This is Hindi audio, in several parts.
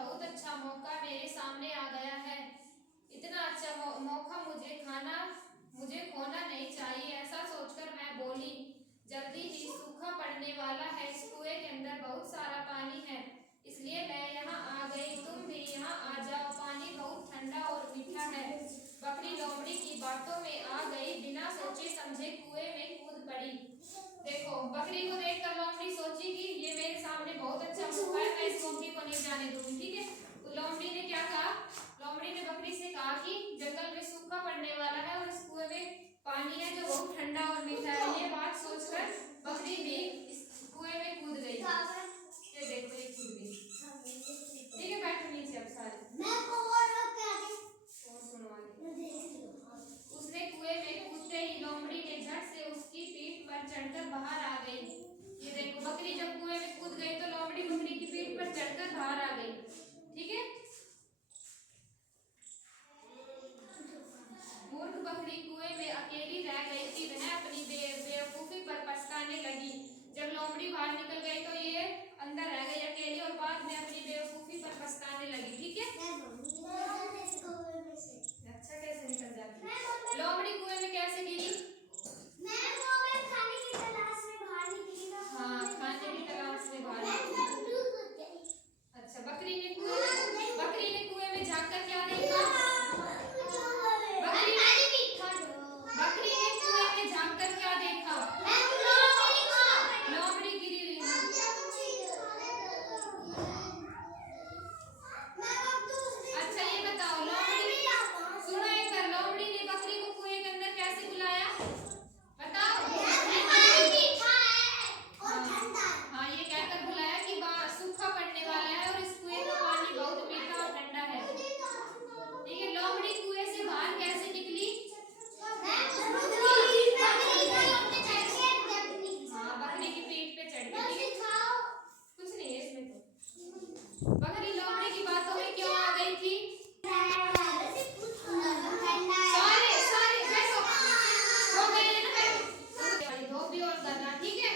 बहुत अच्छा मौका मेरे सामने आ गया है। इतना अच्छा मौका मुझे खोना नहीं चाहिए। ऐसा सोचकर मैं बोली, जल्दी ही सूखा पड़ने वाला है। इस कुएं के अंदर बहुत सारा पानी है, इसलिए मैं यहाँ आ गई। तुम भी यहाँ आ जाओ, पानी बहुत ठंडा और मीठा है। बकरी लोमड़ी की बातों में आ गई, बिना सोचे समझे कुएं में कूद पड़ी। देखो, बकरी को देखकर लोमड़ी सोची कि ये मेरे सामने बहुत अच्छा मौका है, मैं इस मौके को नहीं जाने दूंगी। ठीक है, तो लोमड़ी ने क्या कहा? लोमड़ी ने बकरी से कहा कि जंगल में सूखा पड़ने वाला है और इस कुएं में पानी है जो बहुत ठंडा और मीठा है। ये बात सोचकर बकरी भी इस कुएं में कूद गई। ये देखो, ये कूद गई। ठीक है, बैठो नीचे अब सारे। उसने कुएं में कूदते ही लोमड़ी ने झट से उसकी पीठ पर चढ़कर बाहर आ गई। ये देखो, बकरी जब कुएं में कूद गई तो लोमड़ी बकरी की पीठ पर चढ़कर बाहर आ गई। ठीक है, मूर्ख बकरी कुएं में अकेली रह गई थी। वह अपनी बेवकूफी पर पछताने लगी। जब लोमड़ी बाहर निकल गई तो ये अंदर रह गई अकेली और बाद में अपनी बेवकूफी पर पछताने लगी। ठीक है, अच्छा कैसे निकल जाती? लोमड़ी कुएं में कैसे गिरी? खाने की तलाश में बाहर निकली। अच्छा, बकरी ने कुएं में झांककर क्या देखा? बकरी ने कुएं में झांककर क्या देखा? लोमड़ी गिरी हुई है। अच्छा, ये बताओ, सुनो एक बार, लोमड़ी ने बकरी को कुएं के अंदर कैसे बुलाया? बताओ। हाँ, ये कहकर बुलाया कि सूखा पड़ने वाला है और इस कुएं का पानी बहुत मीठा और ठंडा है। ठीक है, लोमड़ी कुएं से बाहर कैसे निकली? हाँ, बकरी की पीठ पे चढ़ के। कुछ नहीं है इसमें तो। बकरी लोमड़ी की बातों में क्यों आ गई थी? धोबी और गधा। ठीक है,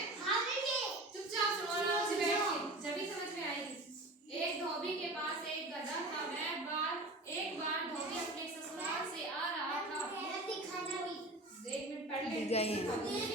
चुपचाप सुनो, आराम से बैठ के, जभी समझ में आएगी। एक धोबी के पास एक गधा था। एक बार धोबी अपने ससुराल से आ रहा था। 1 मिनट पढ़ ले।